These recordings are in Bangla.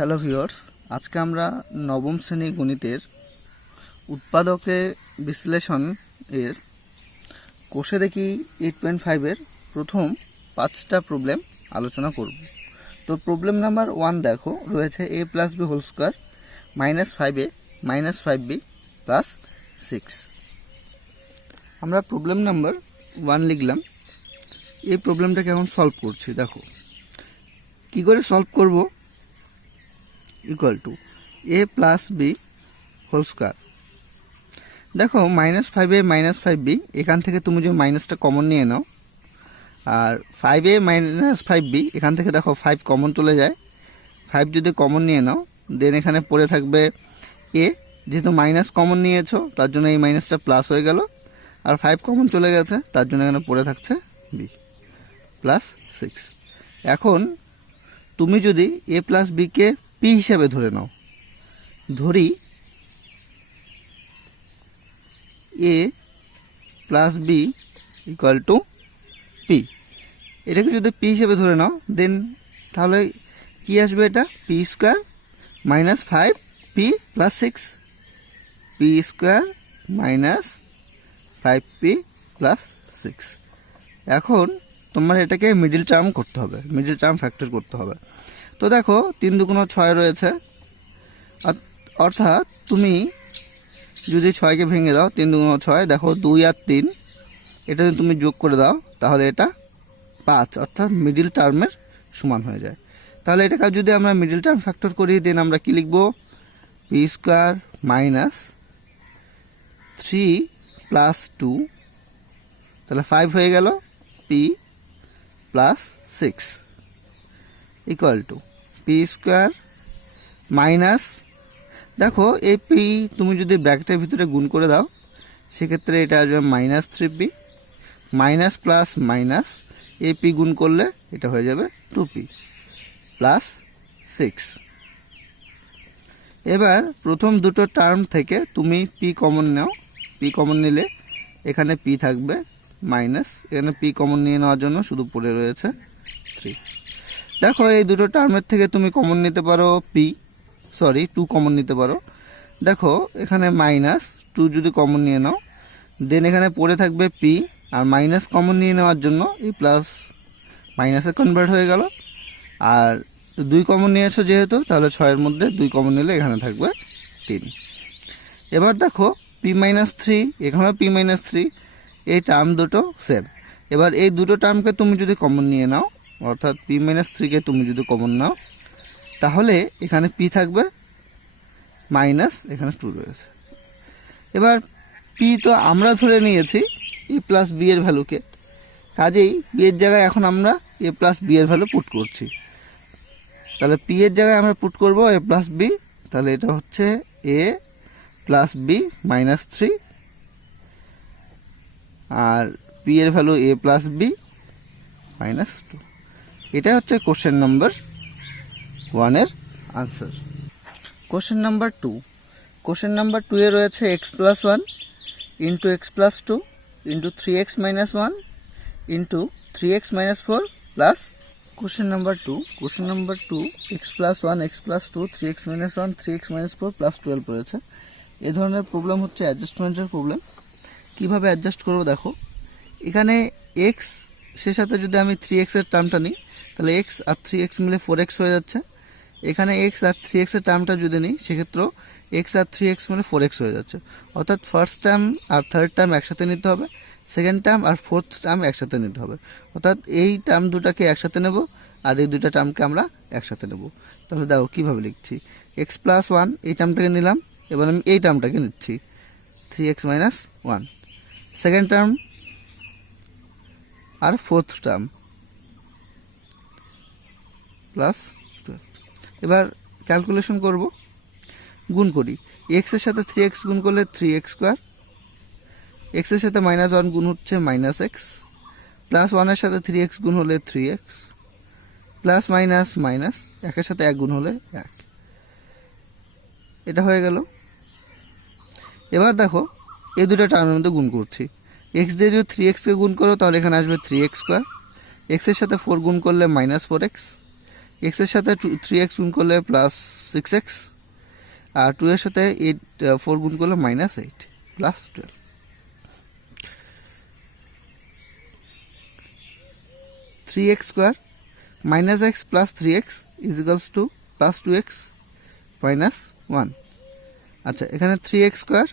হ্যালো ভিউয়ার্স, আজকে আমরা নবম শ্রেণী গণিতের উৎপাদকে বিশ্লেষণ এর কোষে দেখি 8.5 প্রথম 5টা প্রবলেম আলোচনা করব। তো প্রবলেম নাম্বার 1 দেখো, রয়েছে a + b whole square -5a - 5b + 6। আমরা প্রবলেম নাম্বার 1 লিখলাম। এই প্রবলেমটাকে এখন সলভ করছি। দেখো কি করে সলভ করব। Equal to a + b whole square. দেখো -5a - 5b, এখান থেকে তুমি যে মাইনাসটা কমন নিয়ে নাও, আর 5a - 5b এখান থেকে দেখো 5 কমন চলে যায়। 5 যদি কমন নিয়ে নাও, দেন এখানে পড়ে থাকবে a, যেহেতু মাইনাস কমন নিয়েছো তার জন্য এই মাইনাসটা প্লাস হয়ে গেল, আর 5 কমন চলে গেছে তার জন্য এখানে পড়ে থাকছে b + 6। এখন তুমি যদি a + b কে p হিসাবে ধরে নাও, ধরি a + b = p, এটাকে যদি p হিসেবে ধরে নাও, দেন তাহলে কি আসবে? এটা p² - 5p + 6, p² - 5p + 6। এখন তোমার এটাকে মিডল টার্ম করতে হবে, মিডল টার্ম ফ্যাক্টর করতে হবে। তো দেখো 3 × 6 রয়েছে, অর্থাৎ তুমি যদি 6কে ভেঙে দাও, 3 × 6, দেখো 2 আর 3, এটা যদি তুমি যোগ করে দাও তাহলে এটা 5, অর্থাৎ মিডল টার্মের সমান হয়ে যায়। তাহলে এটাকে যদি আমরা মিডল টার্ম ফ্যাক্টর করি, দেন আমরা কি লিখব? p² - 3 + 2, তাহলে 5 হয়ে গেল, p + 6 equal to p² minus, দেখো এই p তুমি যদি ব্র্যাকেটের ভিতরে গুণ করে দাও, সেক্ষেত্রে এটা আসবে -3p, মাইনাস প্লাস মাইনাস, এই p গুণ করলে এটা হয়ে যাবে 2p + 6। এবার প্রথম দুটো টার্ম থেকে তুমি p কমন নাও, p কমন নিলে এখানে p থাকবে মাইনাস, এখানে p কমন নিয়ে নেওয়ার জন্য শুধু পড়ে রয়েছে 3। দেখো এই দুটো টার্মের থেকে তুমি কমন নিতে পারো 2 কমন নিতে পারো। দেখো এখানে -2 যদি কমন নিয়ে নাও, দেন এখানে পড়ে থাকবে p, আর মাইনাস কমন নিয়ে নেওয়ার জন্য এই প্লাস মাইনাসে কনভার্ট হয়ে গেল। আর 2 কমন নিয়েছো যেহেতু, তাহলে 6-এর মধ্যে 2 কমন নিলে এখানে থাকবে 3। এবার দেখো p - 3, এখানেও p - 3, এই টার্ম দুটো সেম। এবার এই দুটো টার্মকে তুমি যদি কমন নিয়ে নাও, অর্থাৎ p - 3 কে তুমি যদি কমন নাও, তাহলে এখানে p থাকবে মাইনাস, এখানে 2 রয়েছে। এবার p তো আমরা ধরে নিয়েছি a + b এর ভ্যালুকে, কাজেই p এর জায়গায় এখন আমরা a + b এর ভ্যালু পুট করছি। তাহলে p এর জায়গায় আমরা পুট করব a + b, তাহলে এটা হচ্ছে a + b - 3, আর p এর ভ্যালু a + b - 2। এটা হচ্ছে কোশ্চেন নাম্বার 1 এর answer. Question number 2, question number 2 এ রয়েছে x + 1 * x + 2 * 3x - 1 * 3x - 4 plus question number 2, question number 2 x + 1 x + 2 3x - 1 3x - 4 + 12 রয়েছে। এই ধরনের প্রবলেম হচ্ছে অ্যাডজাস্টমেন্টের প্রবলেম। কিভাবে অ্যাডজাস্ট করব? দেখো এখানে x এর সাথে যদি আমি 3x এর টার্মটা নিই, তাহলে x আর 3x মিলে 4x হয়ে যাচ্ছে। এখানে x আর 3x এর টার্মটা যদি নিই, সেক্ষেত্রে x আর 3x মিলে 4x হয়ে যাচ্ছে। অর্থাৎ ফার্স্ট টার্ম আর থার্ড টার্ম একসাথে নিতে হবে, সেকেন্ড টার্ম আর ফোর্থ টার্ম একসাথে নিতে হবে। অর্থাৎ এই টার্ম দুটাকে একসাথে নেব, আর এই দুটা টার্মকে আমরা একসাথে নেব। তাহলে দেখো কীভাবে লিখছি, x + 1 এই টার্মটাকে নিলাম, এবার আমি এই টার্মটাকে নিচ্ছি 3x - 1, সেকেন্ড টার্ম আর ফোর্থ টার্ম প্লাস 12। এবার ক্যালকুলেশন করব, গুণ করি। x এর সাথে 3x গুণ করলে 3x², x এর সাথে -1 গুণ হচ্ছে -x, প্লাস 1 এর সাথে 3x গুণ হলে 3x, প্লাস মাইনাস মাইনাস 1 এর সাথে 1 গুণ হলে 1। এটা হয়ে গেল। এবার দেখো এই দুটো টার্মের মধ্যে গুণ করছি। x দিয়ে যদি 3x কে গুণ করো, তাহলে এখানে আসবে 3x², x এর সাথে 4 গুণ করলে -4x, এক্সের সাথে 3x গুণ করলে প্লাস 6x, আর 2 এর সাথে 4 গুণ করলে -8 plus 12। 3x square minus x plus 3x is equals two plus 2x minus 1। আচ্ছা, এখানে 3x square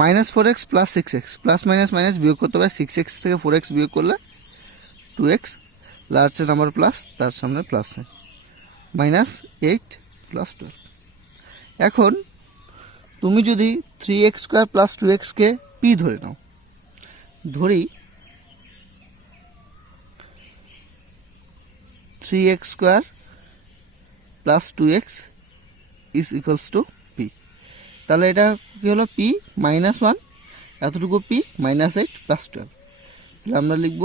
minus 4x plus 6x, plus minus minus বিয়োগ করতে হবে, 6x থেকে 4x বিয়োগ করলে 2x, লার্জের নাম্বার প্লাস, তার সামনে প্লাস মাইনাস 8 প্লাস 12। এখন তুমি যদি 3x স্কোয়ার প্লাস 2xকে পি ধরে নাও, ধরি 3x square plus 2x is equals to P, তাহলে এটা কি হলো পি -1, এতটুকু পি -8 প্লাস 12, তাহলে আমরা লিখব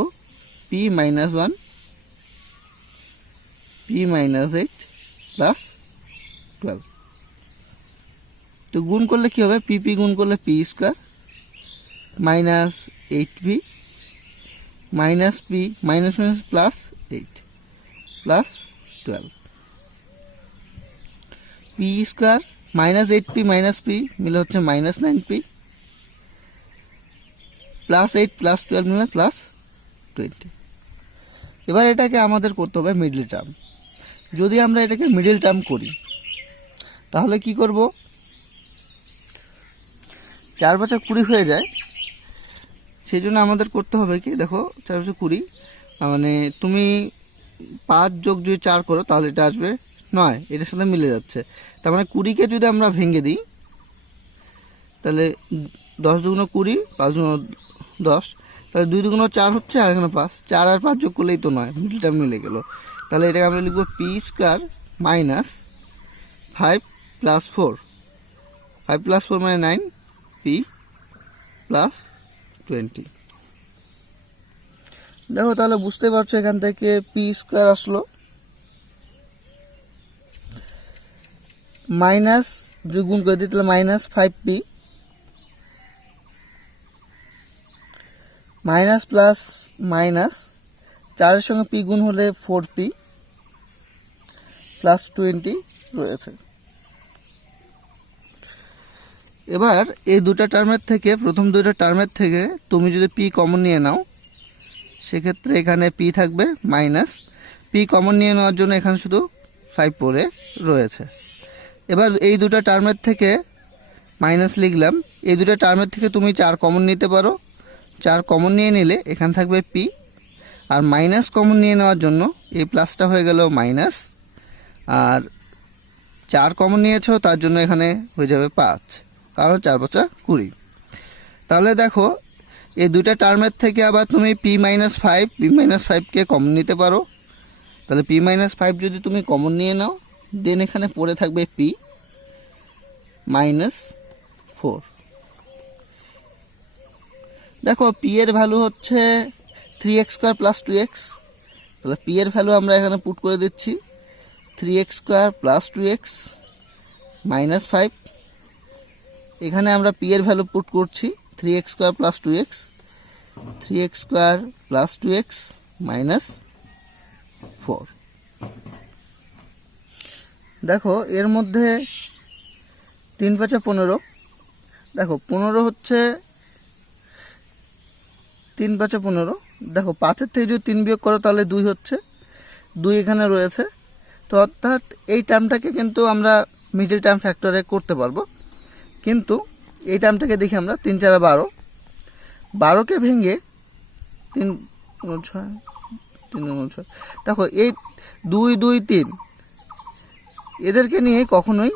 পি -1 পি -8 প্লাস 12। তো গুণ করলে কি হবে, পি গুণ করলে P square -8p minus P minus minus plus 8 plus 12, P square -8p minus P মিলে হচ্ছে -9p প্লাস 8 প্লাস 12 মিলে প্লাস 20। এবার এটাকে আমাদের করতে হবে মিডল টার্ম। যদি আমরা এটাকে মিডল টার্ম করি তাহলে কি করব, 4 × 20 হয়ে যায়, সেই জন্য আমাদের করতে হবে কি, দেখো 4 × 20 মানে তুমি 5 যোগ যদি 4 করো তাহলে এটা আসবে 9, এটার সাথে মিলে যাচ্ছে। তার মানে 20কে যদি আমরা ভেঙে দিই তাহলে 10 × 2 = 20, 5 × 10, তাহলে 2 × 2 = 4 হচ্ছে, আর এখানে 5, 4 আর 5 যোগ করলেই তো 9, মিডল টার্ম মিলে গেল। তাহলে এটাকে আমরা লিখব P square minus 5 plus 4, 5 plus 4 মানে 9, পি প্লাস 20। দেখো তাহলে বুঝতে পারছো এখান থেকে পি স্কোয়ার আসলো, মাইনাস যদি গুণ করে দিই তাহলে -5p মাইনাস প্লাস মাইনাস 4 এর সঙ্গে পি গুণ হলে 4p প্লাস 20 রয়েছে। এবার এই দুটো টার্মের থেকে, প্রথম দুটো টার্মের থেকে তুমি যদি পি কমন নিয়ে নাও সেক্ষেত্রে এখানে পি থাকবে মাইনাস, পি কমন নিয়ে নেওয়ার জন্য এখানে শুধু 5 পড়ে রয়েছে। এবার এই দুটো টার্মের থেকে মাইনাস লিখলাম, এই দুটো টার্মের থেকে তুমি 4 কমন নিতে পারো, 4 কমন নিয়ে নিলে এখানে থাকবে পি, আর মাইনাস কমন নিয়ে নেওয়ার জন্য এই প্লাসটা হয়ে গেল মাইনাস, আর 4 কমন নিয়েছো তার জন্য এখানে হয়ে যাবে 5, কারণ 4 × 5 = 20। তাহলে দেখো এই দুইটা টার্মের থেকে আবার তুমি p - 5কে কমন নিতে পারো, তাহলে p - 5 যদি তুমি কমন নিয়ে নাও দেন এখানে পড়ে থাকবে p -4। দেখো p এর ভ্যালু হচ্ছে 3x স্কোয়ার প্লাস 2x, তাহলে p এর ভ্যালু আমরা এখানে পুট করে দিচ্ছি 3x square plus 2x minus 5, এখানে আমরা p এর ভ্যালু পুট করছি 3x square plus 2x, 3x square plus 2x minus 4। দেখো এর মধ্যে 3 × 5 = 15, দেখো 15 হচ্ছে 3 × 5 = 15, দেখো 5-এর থেকে যদি 3 বিয়োগ করো তাহলে 2 হচ্ছে, 2 এখানে রয়েছে। তো অর্থাৎ এই টার্মটাকে কিন্তু আমরা মিডল টার্ম ফ্যাক্টরে করতে পারবো, কিন্তু এই টার্মটাকে দেখি আমরা 3 × 4 = 12, 12কে ভেঙে 3 × 6, 3 × 6, দেখো এই 2 2 3 এদেরকে নিয়ে কখনোই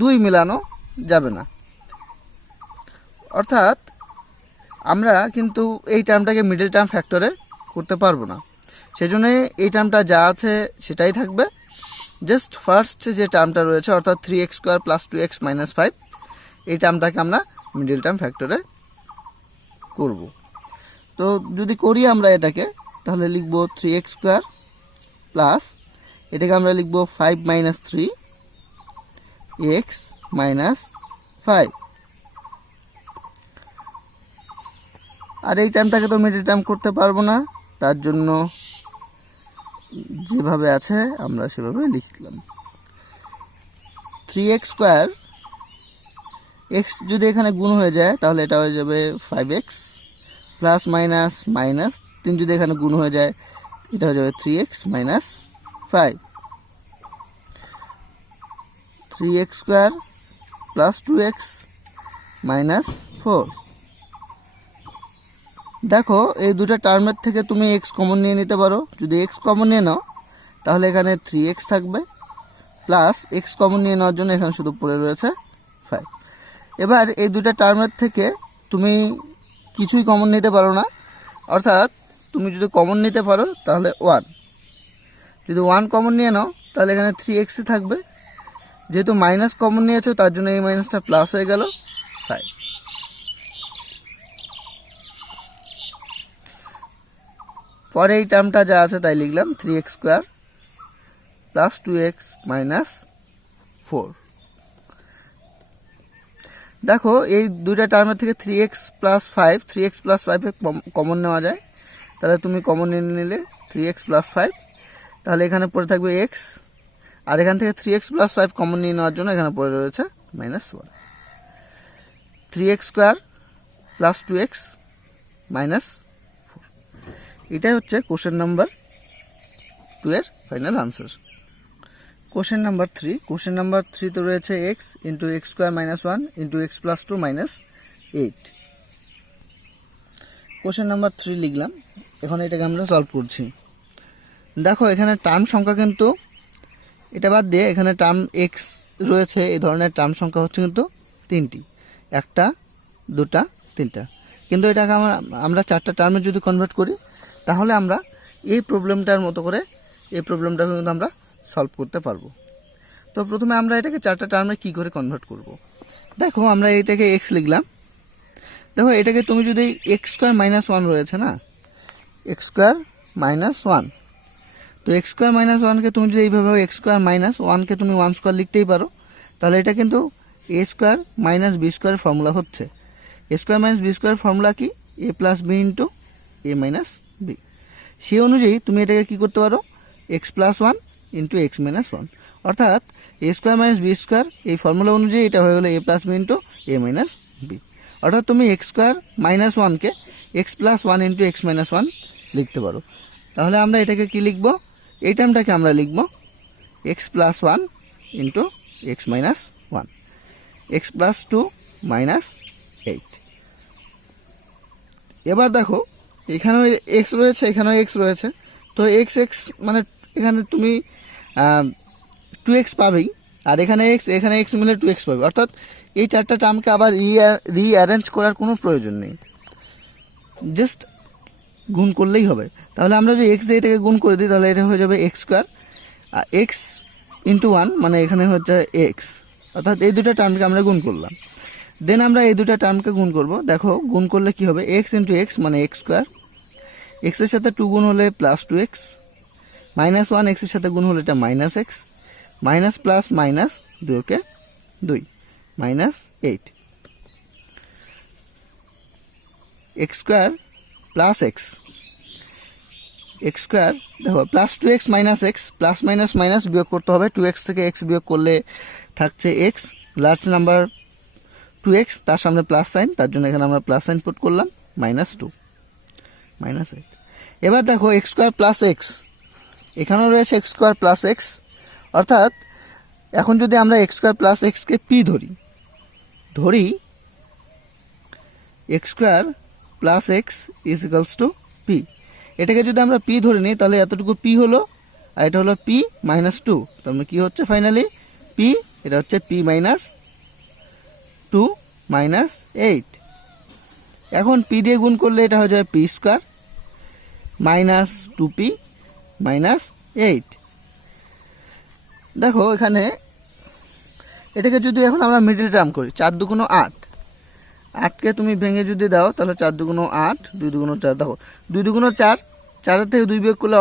2 মেলানো যাবে না, অর্থাৎ আমরা কিন্তু এই টার্মটাকে মিডল টার্ম ফ্যাক্টরে করতে পারবো না। সেজন্য এই টার্মটা যা আছে সেটাই থাকবে, জাস্ট ফার্স্ট যে টার্মটা রয়েছে অর্থাৎ 3x square plus 2x minus 5, এই টার্মটাকে আমরা মিডল টার্ম ফ্যাক্টরে করব। তো যদি করি আমরা এটাকে তাহলে লিখব 3x স্কোয়ার প্লাস, এটাকে আমরা লিখব 5 - 3x মাইনাস 5, আর এই টার্মটাকে তো মিডল টার্ম করতে পারবো না, তার জন্য যে যেভাবে আছে আমরা সেভাবে লিখলাম। 3x স্কোয়ার, এক্স যদি এখানে গুণ হয়ে যায় তাহলে এটা হয়ে যাবে 5x, প্লাস মাইনাস মাইনাস 3 যদি এখানে গুণ হয়ে যায় এটা হয়ে যাবে 3x minus 5। 3x square plus 2x minus 4। দেখো এই দুটো টার্মের থেকে তুমি x কমন নিয়ে নিতে পারো। যদি x কমন নিয়ে নাও তাহলে এখানে 3x থাকবে, প্লাস x কমন নিয়ে নেওয়ার জন্য এখানে শুধু পড়ে রয়েছে 5। এবার এই দুটো টার্মের থেকে তুমি কিছুই কমন নিতে পারো না, অর্থাৎ তুমি যদি কমন নিতে পারো তাহলে 1। যদি 1 কমন নিয়ে নাও তাহলে এখানে 3x থাকবে, যেহেতু মাইনাস কমন নিয়েছো তার জন্য এই মাইনাসটা প্লাস হয়ে গেল 5। পরে এই টার্মটা যা আছে তাই লিখলাম 3x square plus 2x minus 4। দেখো এই দুইটা টার্মের থেকে 3x plus 5, 3x plus 5 common নেওয়া যায়, তাহলে তুমি কমন নিয়ে নিলে 3x প্লাস 5, তাহলে এখানে পড়ে থাকবে x, আর এখান থেকে 3x প্লাস 5 কমন নিয়ে নেওয়ার জন্য এখানে পড়ে রয়েছে minus 1। 3x square plus 2x minus 4, এটাই হচ্ছে কোশ্চেন নাম্বার 2 এর final answer. Question number 3, question number 3 তো রয়েছে x into x square minus 1 into x plus 2 minus 8। Question number 3 লিখলাম, এখন এটাকে আমরা সলভ করছি। দেখো এখানে টার্ম সংখ্যা কিন্তু এটা বাদ দিয়ে এখানে টার্ম x রয়েছে, এই ধরনের টার্ম সংখ্যা হচ্ছে কিন্তু 3টি, 1টা 2টা 3টা, কিন্তু এটাকে আমরা 4টা টার্মে যদি কনভার্ট করি তাহলে আমরা এই প্রবলেমটার মতো করে এই প্রবলেমটা কিন্তু আমরা সলভ করতে পারবো। তো প্রথমে আমরা এটাকে 4টা টার্মে কি করে কনভার্ট করব। দেখো আমরা এটাকে x লিখলাম। দেখো এটাকে তুমি যদি এক্স স্কোয়ার মাইনাস 1 রয়েছে না, এক্স স্কোয়ার মাইনাস 1, তো এক্স স্কোয়ার মাইনাস 1কে তুমি যদি এইভাবে এক্স স্কোয়ার মাইনাস 1কে তুমি 1 স্কোয়ার লিখতেই পারো, তাহলে এটা কিন্তু এ স্কোয়ার মাইনাস বি স্কোয়ারের ফর্মুলা হচ্ছে। এ স্কোয়ার মাইনাস বি স্কোয়ারের ফর্মুলা কি, A plus B into A minus B. সেই অনুযায়ী তুমি এটাকে কি করতে পারো, x plus 1 into x minus 1, অর্থাৎ এ স্কোয়ার মাইনাস বি স্কোয়ার এই ফর্মুলা অনুযায়ী এটা হয়ে গেলো A plus B into A minus B, অর্থাৎ তুমি এক্স স্কোয়ার মাইনাস 1কে x plus 1 into x minus 1 লিখতে পারো। তাহলে আমরা এটাকে কি লিখব, এই টার্মটাকে আমরা লিখব x plus 1 into x minus 1, x plus 2 minus 8। এবার দেখো এখানেও এক্স রয়েছে, এখানেও এক্স রয়েছে, তো এক্স এক্স মানে এখানে তুমি 2x পাবেই, আর এখানে এক্স মিলে 2x পাবে, অর্থাৎ এই 4টা টার্মকে আবার রিঅ্যারেঞ্জ করার কোনো প্রয়োজন নেই, জাস্ট গুণ করলেই হবে। তাহলে আমরা যদি এক্স দিয়ে এটাকে গুণ করে দিই তাহলে এটা হয়ে যাবে এক্স স্কোয়ার, আর এক্স ইন্টু 1 মানে এখানে হচ্ছে এক্স, অর্থাৎ এই দুটো টার্মকে আমরা গুণ করলাম। দেন আমরা এই দুটো টার্মকে গুণ করব। দেখো গুণ করলে কি হবে, এক্স ইন্টু এক্স মানে এক্স স্কোয়ার, এক্সের সাথে 2 গুণ হলে প্লাস 2x, মাইনাস 1 এক্সের সাথে গুণ হলে এটা minus x, minus plus minus 2কে 2 minus 8, x square plus x, x square দেখো plus 2x minus x, plus minus minus বিয়োগ করতে হবে, 2x থেকে x বিয়োগ করলে থাকছে x, লার্জ নাম্বার 2x তার সামনে প্লাস সাইন, তার জন্য এখানে আমরা প্লাস সাইন পুট করলাম, মাইনাস 2 মাইনাস 8। এবার দেখো এক্স স্কোয়ার প্লাস এক্স, এখানেও রয়েছে এক্স স্কোয়ার প্লাস এক্স, অর্থাৎ এখন যদি আমরা এক্স স্কোয়ার প্লাস এক্সকে পি ধরি X square plus x is equals two P, এটাকে যদি আমরা পি ধরে নিই তাহলে এতটুকু পি হলো, আর এটা হলো পি মাইনাস 2, তার মানে কী হচ্ছে ফাইনালি পি, এটা হচ্ছে পি মাইনাস 2 মাইনাস 8। এখন পি দিয়ে গুণ করলে এটা হয়ে যাবে P square minus 2p minus 8। দেখো এখানে এটাকে যদি এখন আমরা মিডল টার্ম করি, 4 দুগুণ 8, 8কে তুমি ভেঙে যদি দাও তাহলে 4 দুগুণ 8, 2 দুগুণ 4, দেখো 2 দুগুণ 4, 4 থেকে 2 বিয়োগ করলে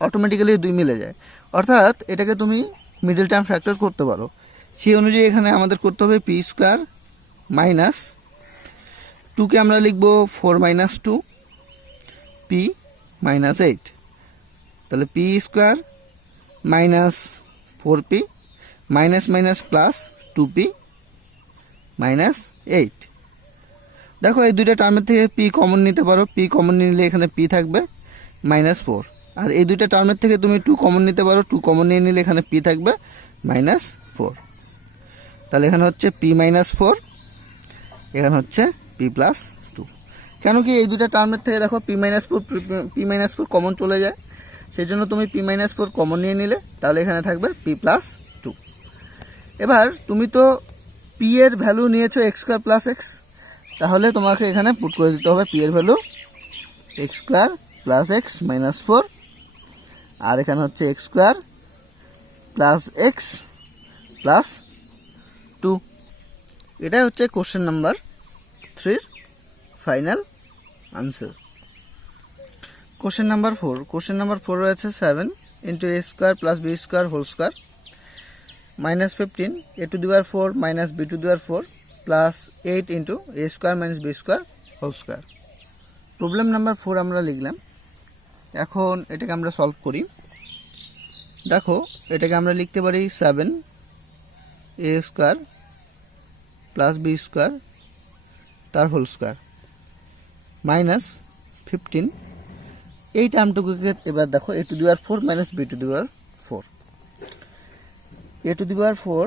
অটোমেটিক্যালি 2 মিলে যায়, অর্থাৎ এটাকে তুমি মিডল টার্ম ফ্যাক্টর করতে পারো। সেই অনুযায়ী এখানে আমাদের করতে হবে পি স্কোয়ার মাইনাস 2কে আমরা লিখব 4 মাইনাস 2 পি মাইনাস 8, তাহলে P square minus 4p minus minus plus 2p minus 8। দেখো এই দুইটা টার্মের থেকে p কমন নিতে পারো, p কমন নিলে এখানে p থাকবে মাইনাস 4, আর এই দুইটা টার্মের থেকে তুমি 2 কমন নিতে পারো, 2 কমন নিয়ে নিলে এখানে p থাকবে মাইনাস 4। তাহলে এখানে হচ্ছে p মাইনাস 4, এখানে হচ্ছে p প্লাস 2। কেন কি এই দুইটা টার্মের থেকে দেখো p মাইনাস 4 কমন চলে যায়, সেই জন্য তুমি p মাইনাস 4 কমন নিয়ে নিলে, তাহলে এখানে থাকবে p প্লাস 2। এবার তুমি তো p এর ভ্যালু নিয়েছো এক্স স্কোয়ার প্লাস এক্স, তাহলে তোমাকে এখানে পুট করে দিতে হবে p এর value x square plus x minus 4, আর এখানে হচ্ছে x square plus x plus 2। এটাই হচ্ছে question number 3 final answer. Question number 4 রয়েছে 7 into a square plus B square whole square minus 15 a to the power 4 minus B to the power 4 plus 8 into a square minus B square whole square. Problem number 4 আমরা লিখলাম। এখন এটাকে আমরা সলভ করি। দেখো এটাকে আমরা লিখতে পারি 7 A square plus B square তার হোল স্কোয়ার মাইনাস 15, এই টার্মটুকুকে এবার দেখো A to the power 4 minus B to the power 4, A to the power 4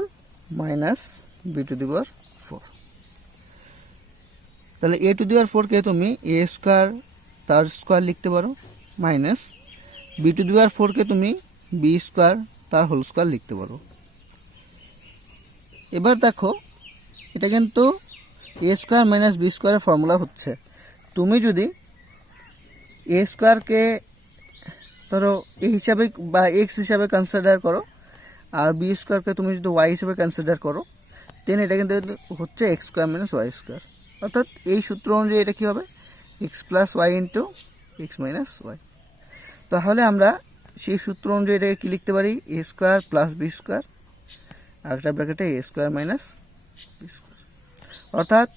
minus B to the power 4। তাহলে এ টু দি পাওয়ার 4 কে তুমি এ স্কোয়ার তার স্কোয়ার লিখতে পারো, minus B to the power 4 কে তুমি বি স্কোয়ার তার হোল স্কোয়ার লিখতে পারো। এবার দেখো এটা কিন্তু এ স্কোয়ার মাইনাস বি স্কোয়ারের ফর্মুলা হচ্ছে, তুমি যদি এ স্কোয়ারকে ধরো এ হিসাবে বা এক্স হিসাবে কনসিডার করো, আর বি স্কোয়ারকে তুমি যদি ওয়াই হিসাবে কনসিডার করো, দেন এটা কিন্তু হচ্ছে x square minus y square. অর্থাৎ এই সূত্র অনুযায়ী এটা কী হবে, x plus y into x minus y. তাহলে আমরা সেই সূত্র অনুযায়ী এটাকে কী লিখতে পারি, a square plus B square আর একটা ব্র্যাকেটে এ স্কোয়ার মাইনাস বি স্কোয়ার। অর্থাৎ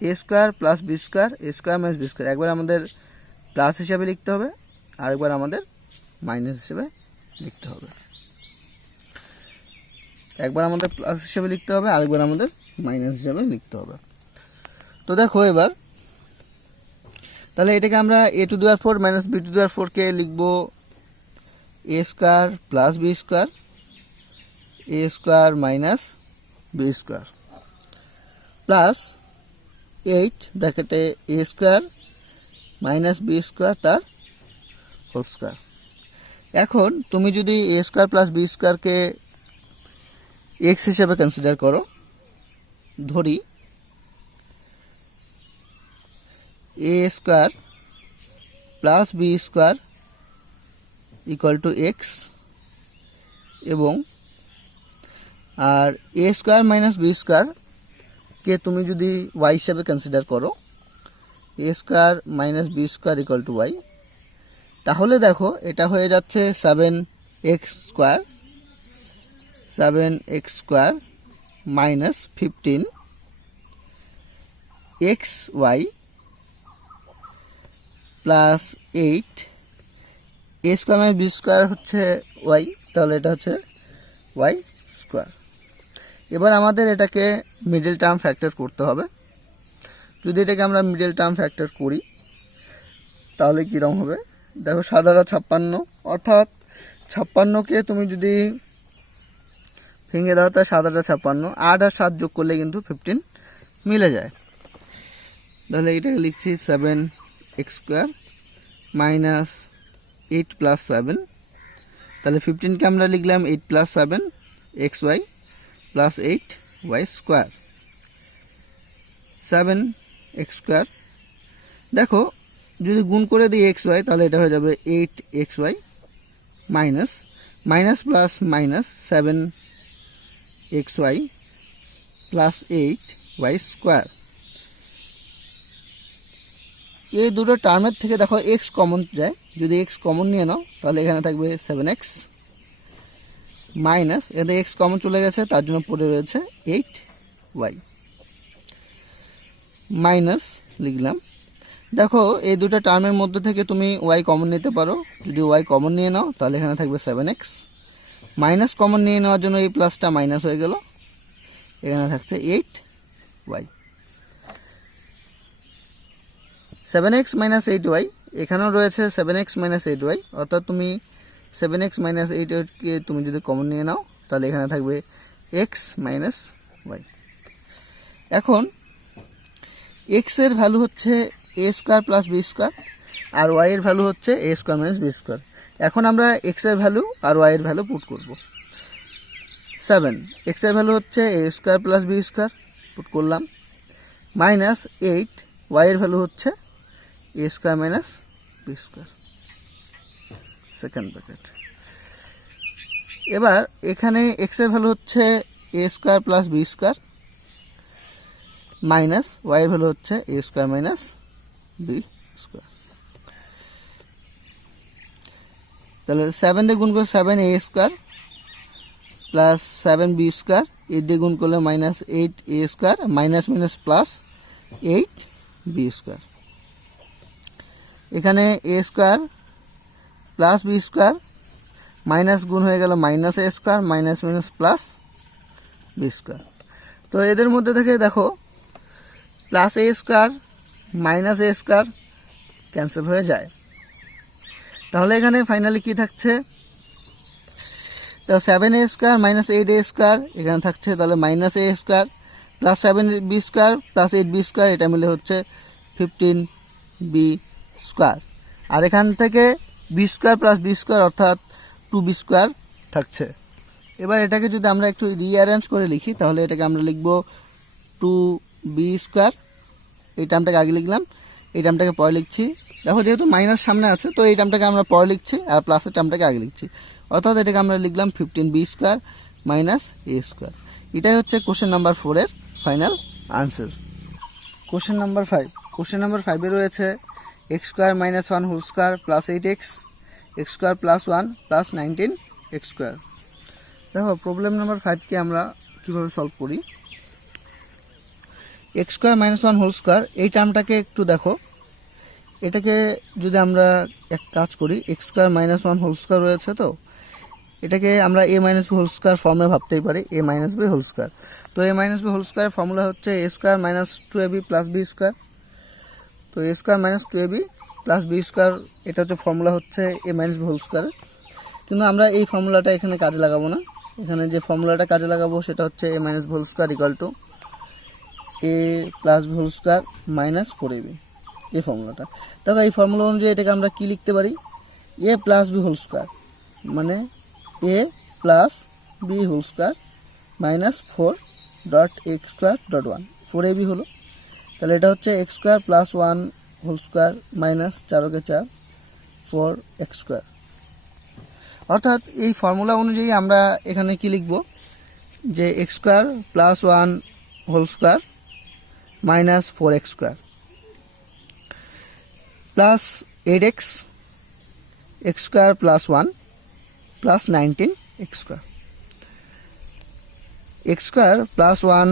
এ স্কোয়ার প্লাস বি স্কোয়ার, এ স্কোয়ার মাইনাস বি স্কোয়ার একবার আমাদের প্লাস হিসাবে লিখতে হবে, আরেকবার আমাদের মাইনাস হিসেবে লিখতে হবে। একবার আমাদের প্লাস হিসেবে লিখতে হবে, আরেকবার আমাদের মাইনাস হিসেবে লিখতে হবে। তো দেখো এবার তাহলে এটাকে আমরা A to the power 4 minus B to the power 4 কে লিখব A square plus B square, A square minus B square plus 8 ব্র্যাকেটে এ স্কোয়ার মাইনাস বি স্কোয়ার তার হোল স্কোয়ার। এখন তুমি যদি এ স্কোয়ার প্লাস বি স্কোয়ারকে এক্স হিসাবে কনসিডার করো, ধরি A square plus B square equal to X, এবং আর এ স্কোয়ার মাইনাস বি স্কোয়ারকে তুমি যদি ওয়াই হিসাবে কনসিডার করো, A square minus B square equal to Y, তাহলে দেখো এটা হয়ে যাচ্ছে 7x square minus 15xy plus 8, A square minus B square হচ্ছে ওয়াই, তাহলে এটা হচ্ছে ওয়াই স্কোয়ার। এবার আমাদের এটাকে মিডল টার্ম ফ্যাক্টর করতে হবে। যদি এটাকে আমরা মিডল টার্ম ফ্যাক্টর করি তাহলে কীরকম হবে, দেখো 7 আর 56, অর্থাৎ 56কে তুমি যদি ভেঙে দাও তাহলে 7 আর 56, 8 আর 7 যোগ করলে কিন্তু 15 মিলে যায়। তাহলে এটাকে লিখছি 7x স্কোয়ার মাইনাস 8 প্লাস 7, তাহলে 15কে আমরা লিখলাম 8 plus 7 xy plus 8y square, 7x square. দেখো যদি গুণ করে দিই xy তাহলে এটা হয়ে যাবে 8xy minus minus plus minus 7xy plus 8y square. এই দুটো টার্মের থেকে দেখো x কমন যায়, যদি x কমন নিয়ে নাও তাহলে এখানে থাকবে 7x মাইনাস, এতে x কমন চলে গেছে তার জন্য পড়ে রয়েছে 8y মাইনাস লিখলাম। দেখো এই দুটো টার্মের মধ্যে থেকে তুমি y কমন নিতে পারো, যদি y কমন নিয়ে নাও তাহলে এখানে থাকবে 7x মাইনাস কমন নিয়ে নেওয়ার জন্য এই প্লাসটা মাইনাস হয়ে গেল, এখানে থাকছে 8y। 7x মাইনাস 8y, এখানেও রয়েছে 7x মাইনাস 8y, অর্থাৎ তুমি 7x মাইনাস 8কে তুমি যদি কমন নিয়ে নাও তাহলে এখানে থাকবে x মাইনাস y। এখন x এর ভ্যালু হচ্ছে a square plus B square, আর y এর ভ্যালু হচ্ছে a square minus B square. এখন আমরা x এর ভ্যালু আর y এর ভ্যালু পুট করব। 7, x এর ভ্যালু হচ্ছে a square plus B square, put করলাম, মাইনাস 8, y এর ভ্যালু হচ্ছে a square minus B square, second bracket. এবার এখানে x এর ভ্যালু হচ্ছে a square plus B square, minus y এর ভ্যালু হচ্ছে a square minus B square. তাহলে 7 দিয়ে গুণ করে 7a square plus 7b square, 8 দিয়ে গুণ করলে minus 8a square, minus minus plus 8b square. এখানে a square plus B square, minus গুণ হয়ে গেল minus a square, minus minus plus B square. তো এদের মধ্যে থেকে দেখো plus a square minus a square cancel হয়ে যায়, তাহলে এখানে ফাইনালি কি থাকছে, তো 7a square minus 8a square এখানে থাকছে, তাহলে minus a square plus 7b square plus 8b square, এটা মিলে হচ্ছে 15b স্কোয়ার। আর এখান থেকে b square plus B square অর্থাৎ 2b স্কোয়ার থাকছে। এবার এটাকে যদি আমরা একটু রিঅ্যারেঞ্জ করে লিখি তাহলে এটাকে আমরা লিখব 2b স্কোয়ার, এই টার্মটাকে আগে লিখলাম, এই টার্মটাকে পরে লিখছি। দেখো যেহেতু মাইনাস সামনে আছে তো এই টার্মটাকে আমরা পরে লিখছি আর প্লাসের টার্মটাকে আগে লিখছি, অর্থাৎ এটাকে আমরা লিখলাম 15b square minus a square. এটাই হচ্ছে কোশ্চেন নাম্বার 4 এর final answer. Question number 5, question number 5 রয়েছে x square minus 1 whole square plus 8x, x square plus 1 plus 19x square. দেখো প্রবলেম নাম্বার 5কে আমরা কীভাবে সলভ করি। x square minus 1 whole square এই টার্মটাকে একটু দেখো, এটাকে যদি আমরা এক কাজ করি, x square minus 1 whole square রয়েছে, তো এটাকে আমরা a minus b whole square ফর্মে ভাবতেই পারি, a minus b whole square. তো a minus b whole square formula হচ্ছে a square minus 2ab plus B square. তো a square minus 2ab plus B square এটা হচ্ছে ফর্মুলা হচ্ছে a minus b whole square. কিন্তু আমরা এই ফর্মুলাটা এখানে কাজে লাগাবো না, এখানে যে ফর্মুলাটা কাজে লাগাবো সেটা হচ্ছে a minus b whole square equal to a plus b whole square minus 4ab, এই ফর্মুলাটা। দেখো এই ফর্মুলা অনুযায়ী এটাকে আমরা কি লিখতে পারি, a plus b whole square মানে a plus b whole square minus 4 dot x square dot 1, 4ab হলো। তাহলে এটা হচ্ছে x square plus 1 whole square minus 4 4 4x square. অর্থাৎ এই ফর্মুলা অনুযায়ী আমরা এখানে কি লিখব, যে x square plus 1 whole square minus 4x square plus 8x, x square plus 1 plus 19x square, x square plus 1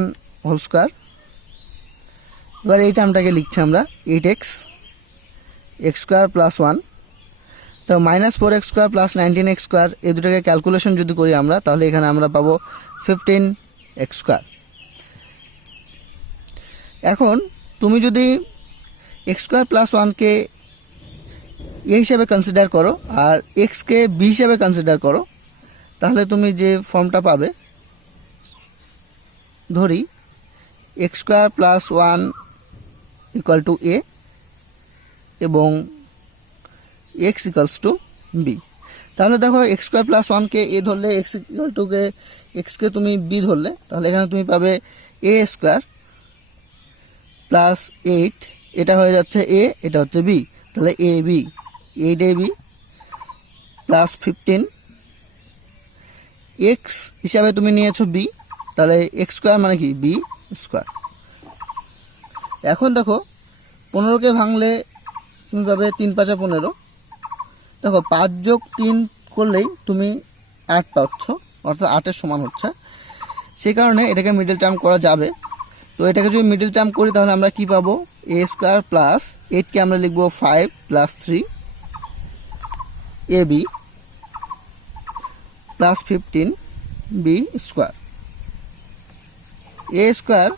whole square. এবার এই টার্মটাকে লিখছি আমরা 8x, x স্কোয়ার প্লাস 1, তো minus 4x square plus 19x square, এই দুটোকে ক্যালকুলেশন যদি করি আমরা তাহলে এখানে আমরা পাবো 15x স্কোয়ার। এখন তুমি যদি x স্কোয়ার প্লাস 1কে এ হিসাবে কনসিডার করো আর এক্সকে বি হিসাবে কনসিডার করো, তাহলে তুমি যে ফর্মটা পাবে, ধরি X square plus 1 equal to A এবং এক্স ইকুয়ালস টু বি। তাহলে দেখো এক্স স্কোয়ার প্লাস 1কে এ ধরলে এক্স ইকুয়াল টুকে এক্সকে তুমি বি ধরলে, তাহলে এখানে তুমি পাবে এ স্কোয়ার প্লাস 8, এটা হয়ে যাচ্ছে এ, এটা হচ্ছে বি, তাহলে A B 8ab plus 15, x হিসাবে তুমি নিয়েছো বি, তাহলে এক্স স্কোয়ার মানে কি বি স্কোয়ার। এখন দেখো 15কে ভাঙলে তুমি পাবে 3 5 15, দেখো 5 যোগ 3 করলেই তুমি 8 পাচ্ছ, অর্থাৎ 8-এর সমান হচ্ছে, সেই কারণে এটাকে মিডল টার্ম করা যাবে। তো এটাকে যদি মিডল টার্ম করি তাহলে আমরা কি পাবো, এ স্কোয়ার প্লাস 8কে আমরা লিখবো 5 plus 3 ab plus 15 B square. A square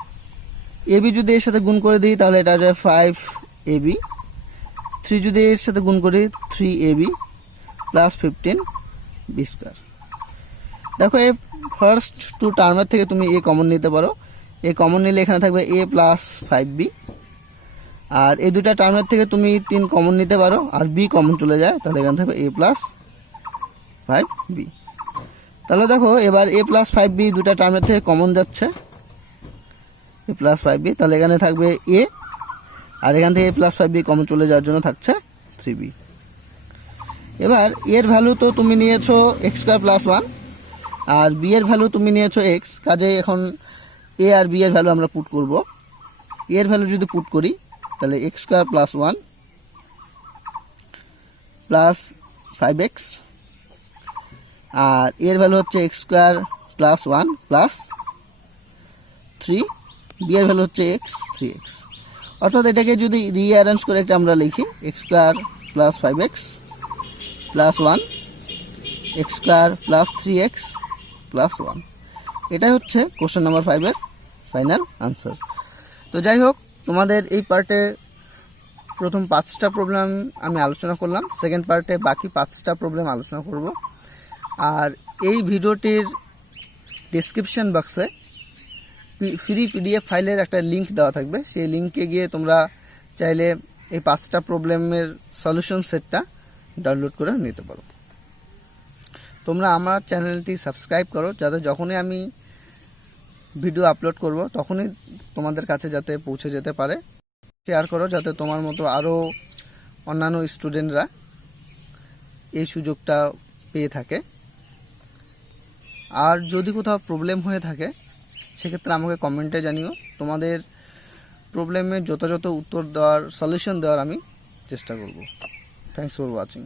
A B যদি এর সাথে গুণ করে দিই তাহলে এটা যায় 5ab, 3 যদি এর সাথে গুণ করি 3ab প্লাস 15 বি স্কোয়ার। দেখো এই ফার্স্ট টু টার্মের থেকে তুমি এ কমন নিতে পারো, এ কমন নিলে এখানে থাকবে এ প্লাস 5b, আর এই দুটা টার্মের থেকে তুমি 3 কমন নিতে পারো আর বি কমন চলে যায়, তাহলে এখানে থাকবে এ প্লাস 5b। তাহলে দেখো এবার এ প্লাস 5b দুটা টার্মের থেকে কমন যাচ্ছে, এ প্লাস 5b, তাহলে এখানে থাকবে এ, আর এখান থেকে এ প্লাস 5b কমন চলে যাওয়ার জন্য থাকছে 3b। এবার এর ভ্যালু তো তুমি নিয়েছো এক্স স্কোয়ার প্লাস 1, আর বি এর ভ্যালু তুমি নিয়েছো এক্স, কাজে এখন এ আর বি এর ভ্যালু আমরা পুট করব। এর ভ্যালু যদি পুট করি তাহলে x square plus 1 plus 5x, আর এর ভ্যালু হচ্ছে x square plus 1 plus 3, b এর ভ্যালু হচ্ছে এক্স, 3x। অর্থাৎ এটাকে যদি রিঅ্যারেঞ্জ করে একটা আমরা লিখি x square plus 5x plus 1 x square plus 3x plus 1, এটাই হচ্ছে কোশ্চেন নাম্বার 5 এর ফাইনাল আনসার। তো যাই হোক, তোমাদের এই পার্টে প্রথম 5টা প্রবলেম আমি আলোচনা করলাম, সেকেন্ড পার্টে বাকি 5টা প্রবলেম আলোচনা করব। আর এই ভিডিওটির ডেসক্রিপশন বক্সে ফ্রি পিডিএফ ফাইলের একটা লিঙ্ক দেওয়া থাকবে, সেই লিঙ্কে গিয়ে তোমরা চাইলে এই 5টা প্রবলেমের সলিউশন সেটটা ডাউনলোড করে নিতে পারো। তোমরা আমার চ্যানেলটি সাবস্ক্রাইব করো, যাতে যখনই আমি ভিডিও আপলোড করব তখনই তোমাদের কাছে যাতে পৌঁছে যেতে পারে। শেয়ার করো যাতে তোমার মতো আরও অন্যান্য স্টুডেন্টরা এই সুযোগটা পেয়ে থাকে। আর যদি কোথাও প্রবলেম হয়ে থাকে সেক্ষেত্রে আমাকে কমেন্টে জানিও, তোমাদের প্রবলেমের যথাযথ উত্তর দেওয়ার, সলিউশন দেওয়ার আমি চেষ্টা করব। Thanks for watching.